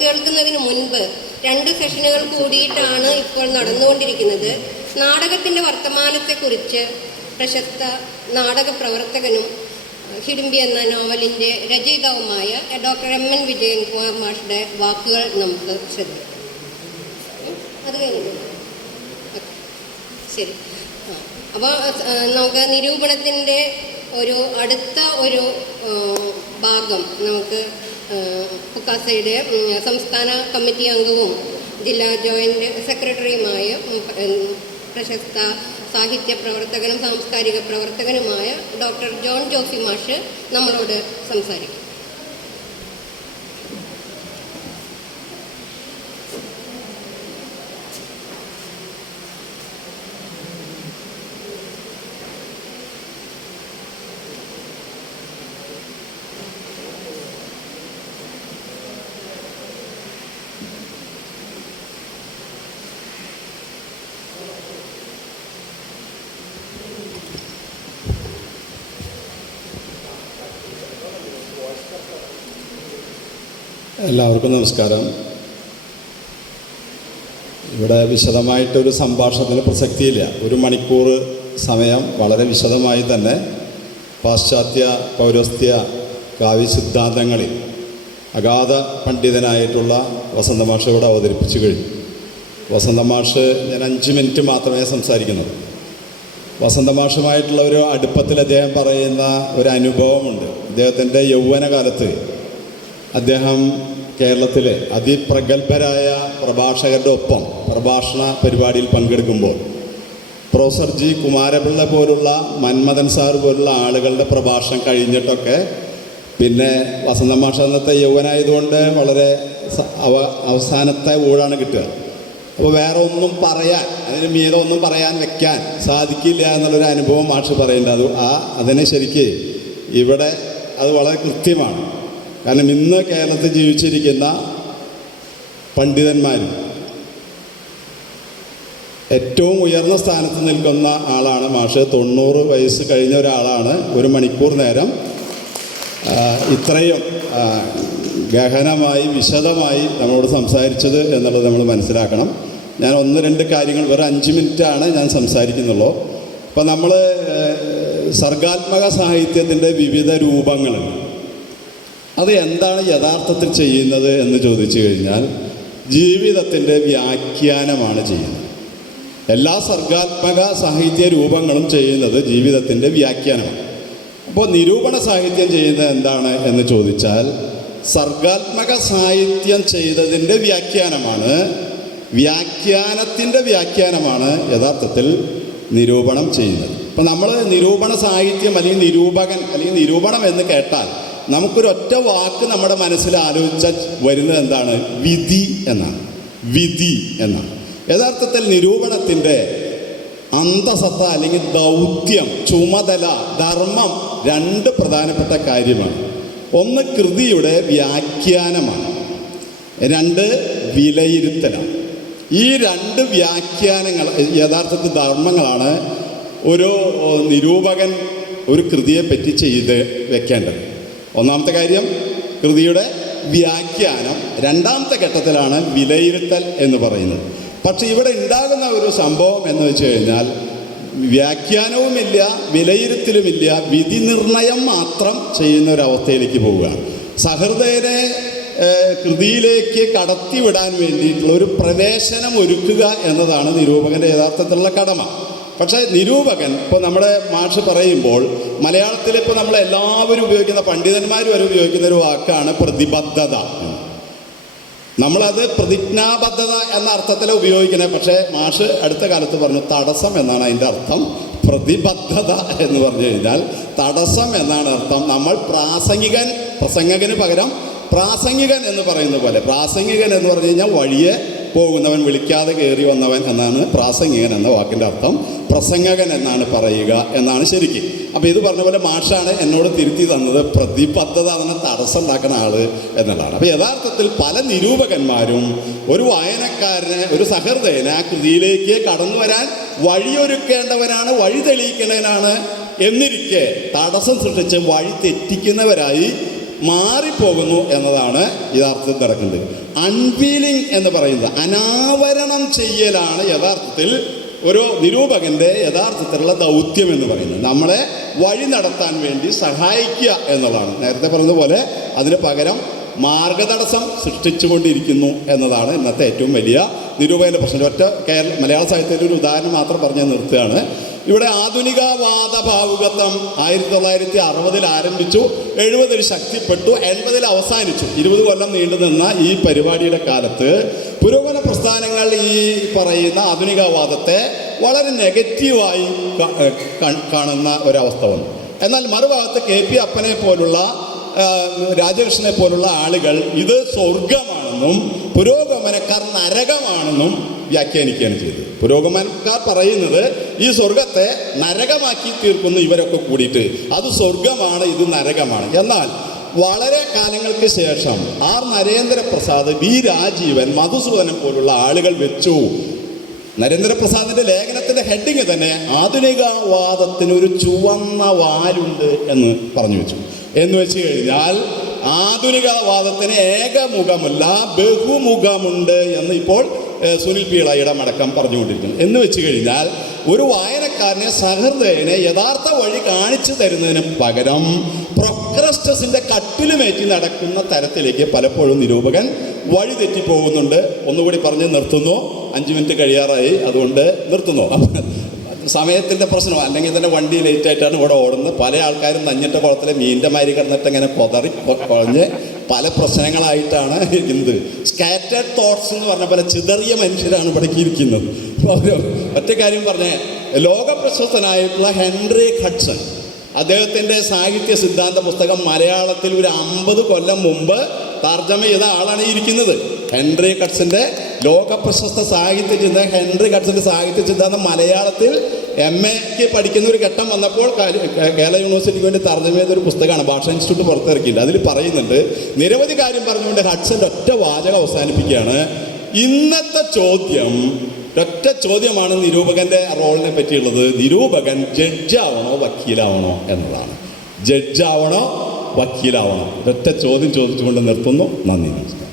കേൾക്കുന്നതിന് മുൻപ് 2 സെഷനുകൾ കൂടിയിട്ടാണ് ഇപ്പോൾ നടന്നുകൊണ്ടിരിക്കുന്നത്. നാടകത്തിൻ്റെ വർത്തമാനത്തെക്കുറിച്ച് പ്രശസ്ത നാടക പ്രവർത്തകനും ഹിഡിമ്പി എന്ന നോവലിൻ്റെ രചയിതാവുമായ ഡോക്ടർ എം.എൻ. വിജയൻകുമാർ മാഷുടെ വാക്കുകൾ നമുക്ക് ശ്രദ്ധിക്കാം. അത് കഴിഞ്ഞു ശരി. അപ്പോൾ നമുക്ക് നിരൂപണത്തിൻ്റെ അടുത്ത ഭാഗം നമുക്ക് പുക്കാസയുടെ സംസ്ഥാന കമ്മിറ്റി അംഗവും ജില്ലാ ജോയിൻ്റ് സെക്രട്ടറിയുമായ പ്രശസ്ത സാഹിത്യ പ്രവർത്തകനും സാംസ്കാരിക പ്രവർത്തകനുമായ ഡോക്ടർ ജോൺ ജോസി മാഷ് നമ്മളോട് സംസാരിക്കും. എല്ലാവർക്കും നമസ്കാരം. ഇവിടെ വിശദമായിട്ടൊരു സംഭാഷണത്തിന് പ്രസക്തിയില്ല. 1 മണിക്കൂർ സമയം വളരെ വിശദമായി തന്നെ പാശ്ചാത്യ പൗരസ്ത്യ കാവ്യ സിദ്ധാന്തങ്ങളിൽ അഗാധ പണ്ഡിതനായിട്ടുള്ള വസന്തമാഷ് ഇവിടെ അവതരിപ്പിച്ചു കഴിഞ്ഞു. വസന്തമാഷ് ഞാൻ 5 മിനിറ്റ് മാത്രമേ സംസാരിക്കുന്നുള്ളൂ. വസന്തമാഷുമായിട്ടുള്ള ഒരു അടുപ്പത്തിൽ അദ്ദേഹം പറയുന്ന ഒരു അനുഭവമുണ്ട്. അദ്ദേഹത്തിൻ്റെ യൗവനകാലത്ത് അദ്ദേഹം കേരളത്തിലെ അതിപ്രഗത്ഭരായ പ്രഭാഷകരുടെ ഒപ്പം പ്രഭാഷണ പരിപാടിയിൽ പങ്കെടുക്കുമ്പോൾ പ്രൊഫസർ ജി കുമാരപിള്ള പോലുള്ള മന്മഥൻ സാർ പോലുള്ള ആളുകളുടെ പ്രഭാഷണം കഴിഞ്ഞിട്ടൊക്കെ പിന്നെ വസന്തമാഷ അന്നത്തെ യൗവനായതുകൊണ്ട് വളരെ അവസാനത്തെ ഊഴാണ് കിട്ടുക. അപ്പോൾ വേറെ ഒന്നും പറയാൻ, അതിന് മീതെ ഒന്നും പറയാൻ വെക്കാൻ സാധിക്കില്ല എന്നുള്ളൊരു അനുഭവം മാഷ് പറയുന്നുണ്ട്. അതിനെ ശരിക്ക് ഇവിടെ അത് വളരെ കൃത്യമാണ്. കാരണം ഇന്ന് കേരളത്തിൽ ജീവിച്ചിരിക്കുന്ന പണ്ഡിതന്മാരും ഏറ്റവും ഉയർന്ന സ്ഥാനത്ത് നിൽക്കുന്ന ആളാണ് മാഷ്. 90 വയസ്സ് കഴിഞ്ഞ ഒരാളാണ് 1 മണിക്കൂർ നേരം ഇത്രയും ഗഹനമായി വിശദമായി നമ്മളോട് സംസാരിച്ചത് എന്നുള്ളത് നമ്മൾ മനസ്സിലാക്കണം. ഞാൻ 1-2 കാര്യങ്ങൾ, വെറും 5 മിനിറ്റാണ് ഞാൻ സംസാരിക്കുന്നുള്ളൂ. അപ്പം നമ്മൾ സർഗാത്മക സാഹിത്യത്തിൻ്റെ വിവിധ രൂപങ്ങളുണ്ട്. അത് എന്താണ് യഥാർത്ഥത്തിൽ ചെയ്യുന്നത് എന്ന് ചോദിച്ചു കഴിഞ്ഞാൽ ജീവിതത്തിൻ്റെ വ്യാഖ്യാനമാണ് ചെയ്യുന്നത്. എല്ലാ സർഗാത്മക സാഹിത്യ രൂപങ്ങളും ചെയ്യുന്നത് ജീവിതത്തിൻ്റെ വ്യാഖ്യാനമാണ്. അപ്പോൾ നിരൂപണ സാഹിത്യം ചെയ്യുന്നത് എന്താണ് എന്ന് ചോദിച്ചാൽ സർഗാത്മക സാഹിത്യം ചെയ്തതിൻ്റെ വ്യാഖ്യാനമാണ്, വ്യാഖ്യാനത്തിൻ്റെ വ്യാഖ്യാനമാണ് യഥാർത്ഥത്തിൽ നിരൂപണം ചെയ്യുന്നത്. ഇപ്പം നമ്മൾ നിരൂപണ സാഹിത്യം അല്ലെങ്കിൽ നിരൂപകൻ അല്ലെങ്കിൽ നിരൂപണം എന്ന് കേട്ടാൽ നമുക്കൊരൊറ്റ വാക്ക് നമ്മുടെ മനസ്സിൽ ആലോചിച്ചാൽ വരുന്നത് എന്താണ്? വിധി എന്നാണ്. വിധി എന്നാണ്. യഥാർത്ഥത്തിൽ നിരൂപണത്തിൻ്റെ അന്തസത്ത അല്ലെങ്കിൽ ദൗത്യം, ചുമതല, ധർമ്മം 2 പ്രധാനപ്പെട്ട കാര്യമാണ്. ഒന്ന് കൃതിയുടെ വ്യാഖ്യാനമാണ്, 2 വിലയിരുത്തലാണ്. ഈ 2 വ്യാഖ്യാനങ്ങൾ യഥാർത്ഥത്തിൽ ധർമ്മങ്ങളാണ് ഒരു നിരൂപകൻ ഒരു കൃതിയെപ്പറ്റി ചെയ്ത് വെക്കേണ്ടത്. ഒന്നാമത്തെ കാര്യം കൃതിയുടെ വ്യാഖ്യാനം, 2ാമത്തെ ഘട്ടത്തിലാണ് വിലയിരുത്തൽ എന്ന് പറയുന്നത്. പക്ഷെ ഇവിടെ ഉണ്ടാകുന്ന ഒരു സംഭവം എന്ന് വെച്ച് കഴിഞ്ഞാൽ വ്യാഖ്യാനവുമില്ല, വിലയിരുത്തലുമില്ല, വിധി നിർണയം മാത്രം ചെയ്യുന്ന ഒരവസ്ഥയിലേക്ക് പോവുകയാണ്. സഹൃദയനെ കൃതിയിലേക്ക് കടത്തിവിടാൻ വേണ്ടിയിട്ടുള്ള ഒരു പ്രവേശനം ഒരുക്കുക എന്നതാണ് നിരൂപകൻ്റെ യഥാർത്ഥത്തിലുള്ള കടമ. പക്ഷേ നിരൂപകൻ, ഇപ്പോൾ നമ്മുടെ മാഷ് പറയുമ്പോൾ മലയാളത്തിൽ ഇപ്പോൾ നമ്മളെല്ലാവരും ഉപയോഗിക്കുന്ന, പണ്ഡിതന്മാർ വരെ ഉപയോഗിക്കുന്ന ഒരു വാക്കാണ് പ്രതിബദ്ധത. നമ്മളത് പ്രതിജ്ഞാബദ്ധത എന്ന അർത്ഥത്തിലാണ് ഉപയോഗിക്കുന്നത്. പക്ഷേ മാഷ് അടുത്ത കാലത്ത് പറഞ്ഞു തടസ്സം എന്നാണ് അതിൻ്റെ അർത്ഥം. പ്രതിബദ്ധത എന്ന് പറഞ്ഞു കഴിഞ്ഞാൽ തടസ്സം എന്നാണ് അർത്ഥം. നമ്മൾ പ്രസംഗകന് പകരം പ്രാസംഗികൻ എന്ന് പറയുന്ന പോലെ, പ്രാസംഗികൻ എന്ന് പറഞ്ഞു കഴിഞ്ഞാൽ വഴിയെ പോകുന്നവൻ, വിളിക്കാതെ കയറി വന്നവൻ എന്നാണ് പ്രാസംഗികൻ എന്ന വാക്കിൻ്റെ അർത്ഥം. പ്രസംഗകൻ എന്നാണ് പറയുക എന്നാണ് ശരിക്ക്. അപ്പോൾ ഇത് പറഞ്ഞ പോലെ മാഷാണ് എന്നോട് തിരുത്തി തന്നത് പ്രതിബദ്ധത എന്ന തടസ്സം ഉണ്ടാക്കുന്ന ആൾ എന്നുള്ളതാണ്. അപ്പോൾ യഥാർത്ഥത്തിൽ പല നിരൂപകന്മാരും ഒരു വായനക്കാരനെ, ഒരു സഹൃദയനെ ആ കൃതിയിലേക്ക് കടന്നു വരാൻ വഴിയൊരുക്കേണ്ടവരാണ്, വഴി തെളിയിക്കേണ്ടവനാണ് എന്നിരിക്കെ തടസ്സം സൃഷ്ടിച്ച് വഴി തെറ്റിക്കുന്നവരായി മാറിപ്പോകുന്നു എന്നതാണ് യഥാർത്ഥത്തിൽ നടക്കുന്നത്. അൺവീലിംഗ് എന്ന് പറയുന്നത് അനാവരണം ചെയ്യലാണ് യഥാർത്ഥത്തിൽ ഒരു നിരൂപകൻ്റെ യഥാർത്ഥത്തിലുള്ള ദൗത്യം എന്ന് പറയുന്നത്. നമ്മളെ വഴി നടത്താൻ വേണ്ടി സഹായിക്കുക എന്നുള്ളതാണ്. നേരത്തെ പറഞ്ഞതുപോലെ അതിന് പകരം മാർഗതടസ്സം സൃഷ്ടിച്ചുകൊണ്ടിരിക്കുന്നു എന്നതാണ് ഇന്നത്തെ ഏറ്റവും വലിയ നിരൂപകൻ്റെ പ്രശ്നം. ഒറ്റ മലയാള സാഹിത്യത്തിൻ്റെ ഒരു ഉദാഹരണം മാത്രം പറഞ്ഞ് നിർത്തുകയാണ്. ഇവിടെ ആധുനികവാദ ഭാവുകത്വം 1960 ആരംഭിച്ചു, 70 ശക്തിപ്പെട്ടു, 80 അവസാനിച്ചു. 20 കൊല്ലം നീണ്ടു നിന്ന ഈ പരിപാടിയുടെ കാലത്ത് പുരോഗമന പ്രസ്ഥാനങ്ങൾ ഈ പറയുന്ന ആധുനികവാദത്തെ വളരെ നെഗറ്റീവായി കാണുന്ന ഒരവസ്ഥ വന്നു. എന്നാൽ മറുഭാഗത്ത് KP അപ്പനെ പോലുള്ള രാജകൃഷ്ണനെ പോലുള്ള ആളുകൾ ഇത് സ്വർഗമാണെന്നും പുരോഗമനക്കാർ നരകമാണെന്നും വ്യാഖ്യാനിക്കുകയാണ് ചെയ്തത്. പുരോഗമനക്കാർ പറയുന്നത് ഈ സ്വർഗത്തെ നരകമാക്കി തീർക്കുന്നു ഇവരൊക്കെ കൂടിയിട്ട്, അത് സ്വർഗമാണ്, ഇത് നരകമാണ്. എന്നാൽ വളരെ കാലങ്ങൾക്ക് ശേഷം ആർ നരേന്ദ്രപ്രസാദ്, വി രാജീവൻ, മധുസൂദനൻ പോലുള്ള ആളുകൾ വെച്ചു. നരേന്ദ്രപ്രസാദിന്റെ ലേഖനത്തിന്റെ ഹെഡിങ് തന്നെ ആധുനികവാദത്തിന് ഒരു ചുവന്ന വാലുണ്ട് എന്ന് പറഞ്ഞു വെച്ചു. എന്ന് വെച്ച് കഴിഞ്ഞാൽ ആധുനികവാദത്തിന് ഏകമുഖമല്ല ബഹുമുഖമുണ്ട് എന്ന് ഇപ്പോൾ സുനിൽ പി ഇളയിട അടക്കം പറഞ്ഞുകൊണ്ടിരിക്കുന്നു. എന്ന് വെച്ച് കഴിഞ്ഞാൽ ഒരു വായനക്കാരനെ, സഹൃദയനെ യഥാർത്ഥ വഴി കാണിച്ചു തരുന്നതിന് പകരം പ്രൊക്രസ്റ്റസിന്റെ കട്ടിലുമേറ്റി നടക്കുന്ന തരത്തിലേക്ക് പലപ്പോഴും നിരൂപകൻ വഴി തെറ്റിപ്പോകുന്നുണ്ട്. ഒന്നുകൂടി പറഞ്ഞ് നിർത്തുന്നു, 5 മിനിറ്റ് കഴിയാറായി, അതുകൊണ്ട് നിർത്തുന്നു. സമയത്തിൻ്റെ പ്രശ്നം, അല്ലെങ്കിൽ തന്നെ വണ്ടി ലേറ്റായിട്ടാണ് ഇവിടെ ഓടുന്നത്. പല ആൾക്കാരും നഞ്ഞിട്ട കുളത്തിലെ മീൻ്റെ മാതിരി കിടന്നിട്ട് ഇങ്ങനെ കുഴഞ്ഞ് പല പ്രശ്നങ്ങളായിട്ടാണ് ഇരിക്കുന്നത്. സ്കാറ്റേഡ് തോട്ട്സ് എന്ന് പറഞ്ഞ പോലെ ചിതറിയ മനുഷ്യരാണ് ഇവിടെ ഇരിക്കുന്നത്. ഒറ്റ കാര്യം പറഞ്ഞേ, ലോകപ്രശസ്തനായിട്ടുള്ള ഹെൻറി ഹഡ്സൺ, അദ്ദേഹത്തിൻ്റെ സാഹിത്യ സിദ്ധാന്ത പുസ്തകം മലയാളത്തിൽ ഒരു 50 കൊല്ലം മുമ്പ് തർജ്ജമ ചെയ്ത ആളാണ് ഇരിക്കുന്നത്. ഹെൻറി ഹഡ്സന്റെ ലോകപ്രശസ്ത സാഹിത്യ ചിന്താന്തം, ഹെൻറി ഹഡ്സന്റെ സാഹിത്യ സിദ്ധാന്തം മലയാളത്തിൽ MA പഠിക്കുന്ന ഒരു ഘട്ടം വന്നപ്പോൾ കേരള യൂണിവേഴ്സിറ്റിക്ക് വേണ്ടി തർജ്ജമ ചെയ്തൊരു പുസ്തകമാണ് ഭാഷാ ഇൻസ്റ്റിറ്റ്യൂട്ട് പുറത്തിറക്കിയിട്ടുണ്ട്. അതിൽ പറയുന്നുണ്ട്, നിരവധി കാര്യം പറഞ്ഞുകൊണ്ട് ഹഡ്സന്റെ ഒറ്റ വാചകം അവസാനിപ്പിക്കുകയാണ്. ഇന്നത്തെ ചോദ്യം, ഒറ്റ ചോദ്യമാണ് നിരൂപകന്റെ റോളിനെ പറ്റിയുള്ളത്. നിരൂപകൻ ജഡ്ജാവണോ വക്കീലാവണോ എന്നതാണ്. ജഡ്ജാവണോ വക്കീലാവണോ? ഒറ്റ ചോദ്യം ചോദിച്ചുകൊണ്ട് നിർത്തുന്നു. നന്ദി, നമസ്കാരം.